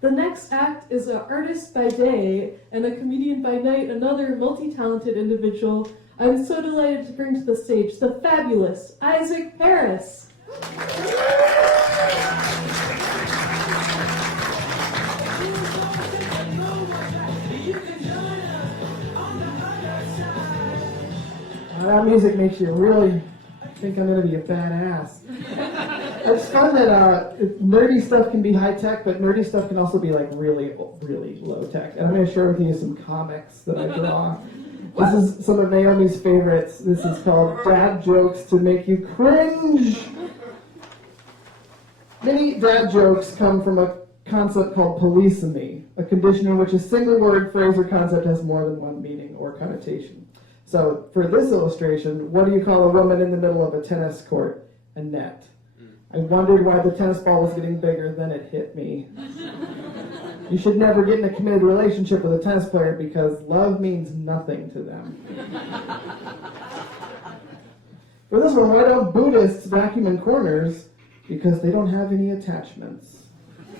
The next act is an artist by day and a comedian by night, another multi-talented individual. I'm so delighted to bring to the stage the fabulous Isaac Harris. That music makes you really think I'm going to be a badass. It's fun that nerdy stuff can be high-tech, but nerdy stuff can also be like really, really low-tech. And I'm going to share with you some comics that I draw. This is some of Naomi's favorites. This is called Dad Jokes to Make You Cringe. Many dad jokes come from a concept called polysemy, a condition in which a single word, phrase, or concept has more than one meaning or connotation. So for this illustration, what do you call a woman in the middle of a tennis court? A net. I wondered why the tennis ball was getting bigger, then it hit me. You should never get in a committed relationship with a tennis player because love means nothing to them. For this one, why don't Buddhists vacuum in corners? Because they don't have any attachments.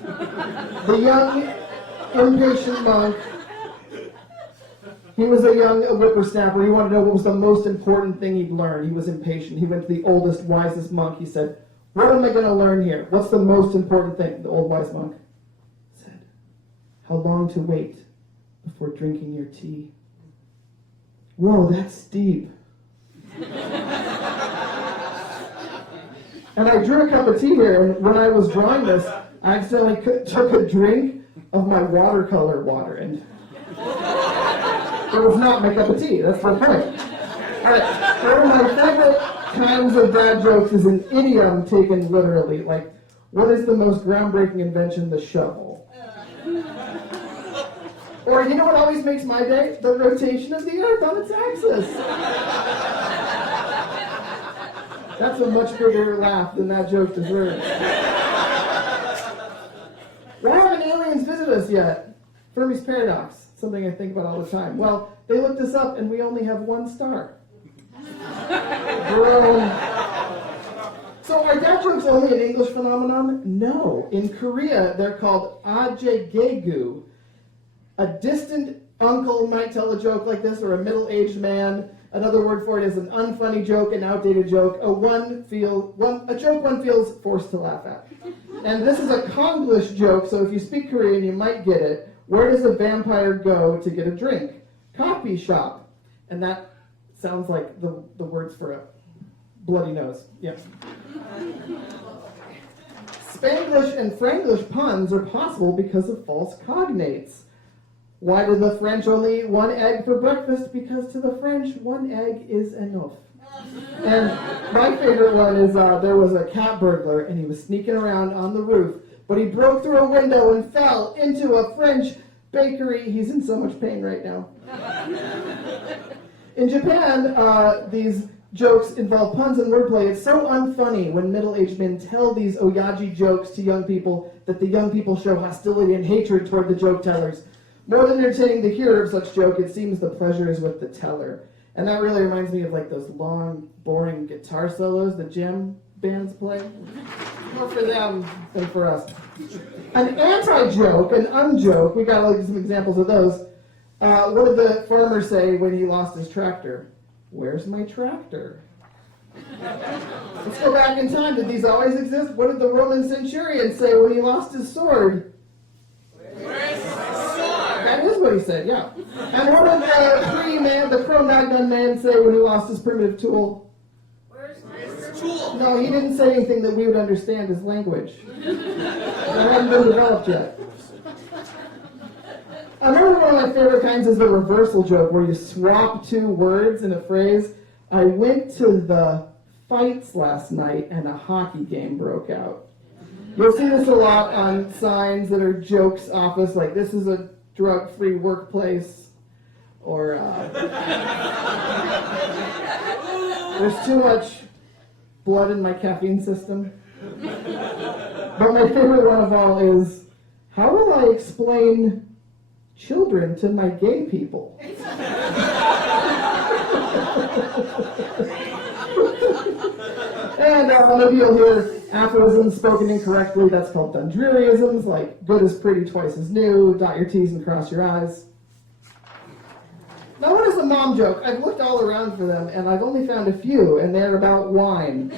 The young, impatient monk, he was a young whippersnapper. He wanted to know what was the most important thing he'd learn. He was impatient. He went to the oldest, wisest monk. He said, "What am I going to learn here? What's the most important thing?" The old wise monk said, "How long to wait before drinking your tea." Whoa, that's deep. And I drew a cup of tea here, and when I was drawing this, I accidentally took a drink of my watercolor water, and it was not my cup of tea. That's the point. All right, one of my favorite kinds of dad jokes is an idiom taken literally. Like, what is the most groundbreaking invention? The shovel. Or, you know what always makes my day? The rotation of the earth on its axis. That's a much bigger laugh than that joke deserves. Why haven't aliens visited us yet? Fermi's paradox, something I think about all the time. Well, they looked us up and we only have one star. So are dad jokes only an English phenomenon? No. In Korea, they're called ajegegu. A distant uncle might tell a joke like this, or a middle-aged man. Another word for it is an unfunny joke, an outdated joke, a joke one feels forced to laugh at. And this is a Konglish joke, so if you speak Korean, you might get it. Where does a vampire go to get a drink? Coffee shop. And that sounds like the words for a bloody nose. Yep. Spanglish and Franglish puns are possible because of false cognates. Why do the French only eat one egg for breakfast? Because to the French, one egg is enough. And my favorite one is there was a cat burglar, and he was sneaking around on the roof, but he broke through a window and fell into a French bakery. He's in so much pain right now. In Japan, these jokes involve puns and wordplay. It's so unfunny when middle-aged men tell these oyaji jokes to young people that the young people show hostility and hatred toward the joke tellers. More than entertaining the hearer of such joke, it seems the pleasure is with the teller. And that really reminds me of like those long, boring guitar solos that jam bands play. More for them than for us. An anti-joke, an unjoke, we got like some examples of those. What did the farmer say when he lost his tractor? Where's my tractor? Let's go back in time. Did these always exist? What did the Roman centurion say when he lost his sword? Where's my sword? That is what he said, yeah. And what did the Cro-Magnon man say when he lost his primitive tool? Where's my tool? No, he didn't say anything that we would understand as language. That hadn't been developed yet. I remember one of my favorite kinds is the reversal joke, where you swap two words in a phrase. I went to the fights last night and a hockey game broke out. You'll see this a lot on signs that are jokes office, like this is a drug-free workplace, or there's too much blood in my caffeine system. But my favorite one of all is, how will I explain children to my gay people? And maybe you'll hear Aphorisms spoken incorrectly, that's called Dundrearisms, like good is pretty, twice as new, dot your T's and cross your I's. Now, what is a mom joke? I've looked all around for them, and I've only found a few, and they're about wine.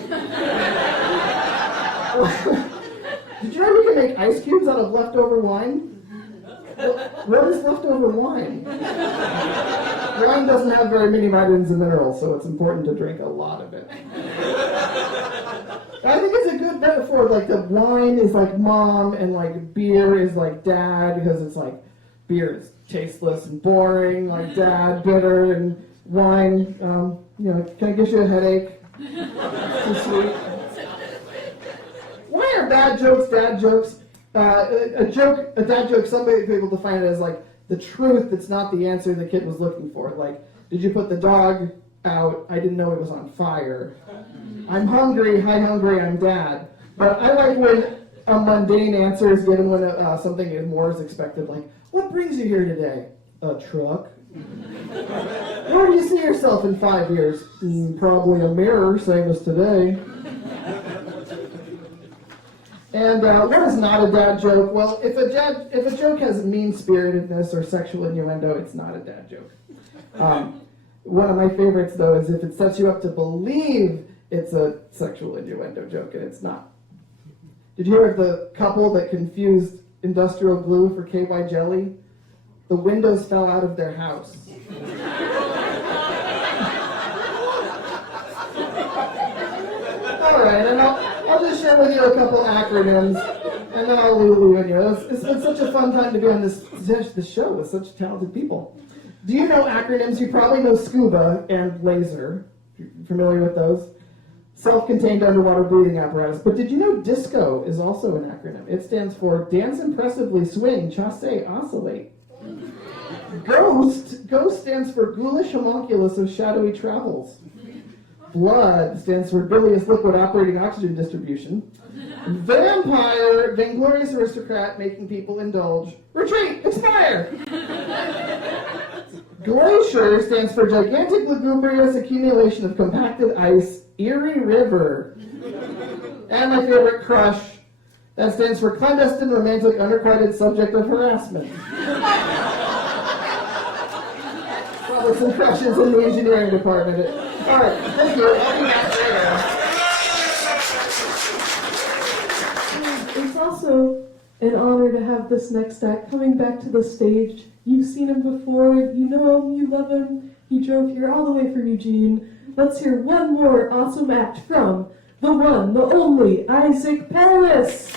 Did you know you can make ice cubes out of leftover wine? What is leftover wine? Wine doesn't have very many vitamins and minerals, so it's important to drink a lot of it. I think it's a good metaphor, like the wine is like mom and like beer is like dad, because it's like beer is tasteless and boring, like dad, bitter, and wine, can I get you a headache? Too sweet. Why are bad jokes dad jokes? A dad joke, some people define it as like the truth that's not the answer the kid was looking for. Like, did you put the dog out? I didn't know it was on fire. I'm hungry, hi hungry, I'm dad. But I like when a mundane answer is given when something more is expected, like, what brings you here today? A truck. Where do you see yourself in 5 years? Probably a mirror, same as today. And what is not a dad joke? Well, if a joke has mean-spiritedness or sexual innuendo, it's not a dad joke. One of my favorites, though, is if it sets you up to believe it's a sexual innuendo joke, and it's not. Did you hear of the couple that confused industrial glue for KY jelly? The windows fell out of their house. All right, and I'll just share with you a couple acronyms, and then I'll leave you. It's been such a fun time to be on this show with such talented people. Do you know acronyms? You probably know SCUBA and LASER. You're familiar with those? Self-contained underwater breathing apparatus. But did you know DISCO is also an acronym? It stands for Dance Impressively, Swing, Chasse, Oscillate. Ghost stands for Ghoulish Homunculus of Shadowy Travels. Blood stands for Bilious Liquid Operating Oxygen Distribution. Vampire, Vainglorious Aristocrat, Making People Indulge. Retreat, Expire! Glacier stands for Gigantic Lugubrious Accumulation of Compacted Ice, Erie River. And my favorite, Crush, that stands for Clandestine Romantic Unrequited Subject of Harassment. Probably some crushes in the engineering department. All right, thank you. I'll be back later. It's also an honor to have this next act coming back to the stage. You've seen him before, you know him, you love him. He drove here all the way from Eugene. Let's hear one more awesome act from the one, the only, Isaac Paris.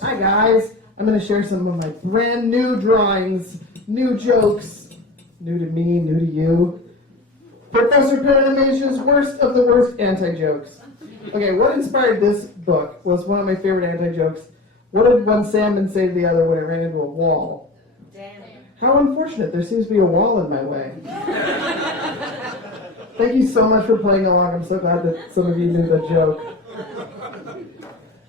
Hi guys, I'm going to share some of my brand new drawings, new jokes, new to me, new to you. Professor Penamasia's worst of the worst anti-jokes. Okay, what inspired this book was one of my favorite anti-jokes. What did one salmon say to the other when it ran into a wall? Damn. How unfortunate, there seems to be a wall in my way. Thank you so much for playing along. I'm so glad that some of you knew the joke.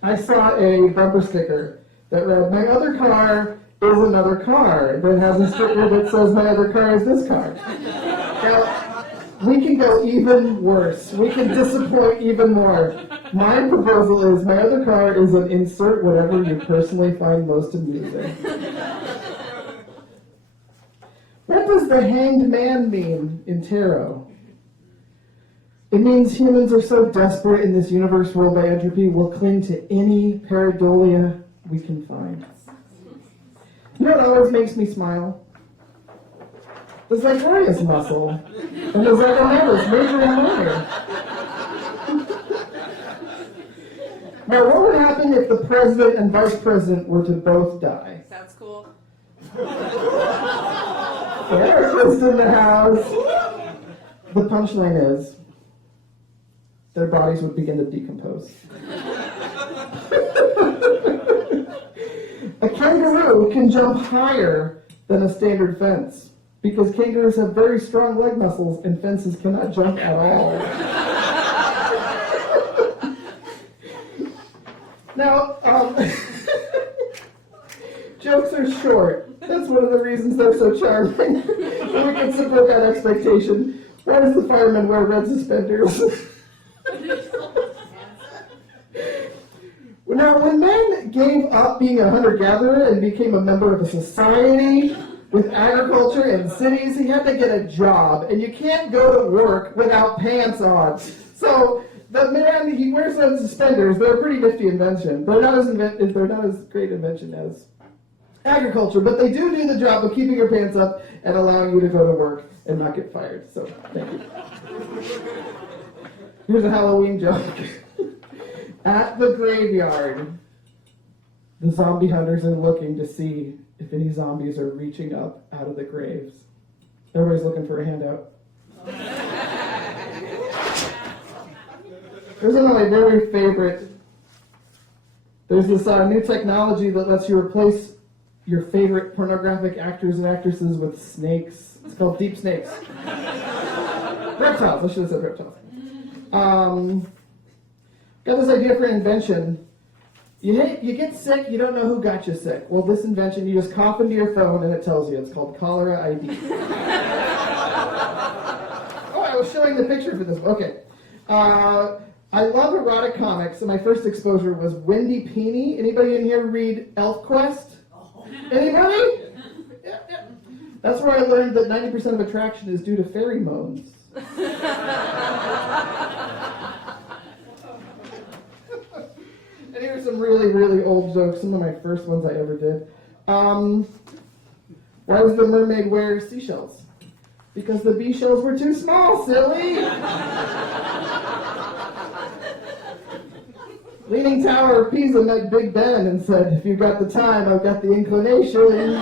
I saw a bumper sticker that read, "My other car is another car," that has a sticker that says, "My other car is this car." Now, we can go even worse. We can disappoint even more. My proposal is, my other car is an insert whatever you personally find most amusing. What does the hanged man mean in tarot? It means humans are so desperate in this universe ruled by entropy, we'll cling to any pareidolia we can find. You know what always makes me smile? The Zygorius muscle and the Zygomatis, major and minor. Now, what would happen if the president and vice president were to both die? Sounds cool. Therapist in the house. The punchline is, their bodies would begin to decompose. A kangaroo can jump higher than a standard fence because kangaroos have very strong leg muscles and fences cannot jump at all. Now, jokes are short That's one of the reasons they're so charming. We can subvert that expectation. Why does the fireman wear red suspenders? Now, when men gave up being a hunter-gatherer and became a member of a society with agriculture and cities, he had to get a job, and you can't go to work without pants on. So the man, he wears red suspenders. They're a pretty nifty invention. They're not as great invention as agriculture, but they do the job of keeping your pants up and allowing you to go to work and not get fired. So thank you. Here's a Halloween joke. At the graveyard, the zombie hunters are looking to see if any zombies are reaching up out of the graves. Everybody's looking for a handout. Here's one of my very favorite. There's this new technology that lets you replace your favorite pornographic actors and actresses with snakes. It's called deep snakes. Reptiles. I should have said reptiles. Got this idea for an invention. You get sick, you don't know who got you sick. Well, this invention, you just cough into your phone and it tells you. It's called cholera ID. Oh, I was showing the picture for this. Okay. I love erotic comics, and my first exposure was Wendy Peeney. Anybody in here read ElfQuest? Anybody? Yeah. That's where I learned that 90% of attraction is due to pheromones. And here's some really, really old jokes, some of my first ones I ever did. Why does the mermaid wear seashells? Because the bee shells were too small, silly! Leaning Tower of Pisa met Big Ben and said, if you've got the time, I've got the inclination.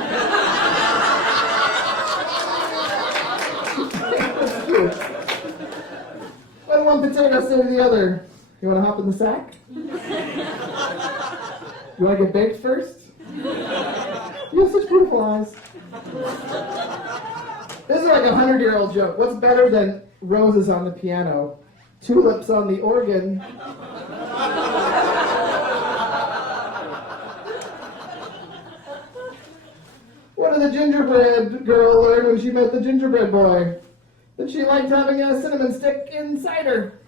That's cute. What did one potato say to the other? You want to hop in the sack? You want to get baked first? You have such beautiful eyes. This is like a 100-year-old joke. What's better than roses on the piano, tulips on the organ? What did the gingerbread girl learn when she met the gingerbread boy? That she liked having a cinnamon stick inside her.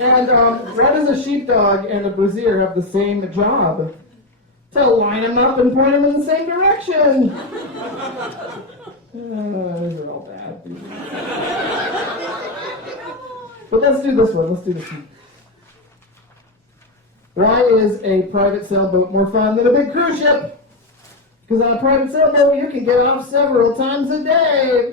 And why does a sheepdog and a brazier have the same job? To line them up and point them in the same direction. These are all bad. But let's do this one. Why is a private sailboat more fun than a big cruise ship? Because on a private sailboat, you can get off several times a day.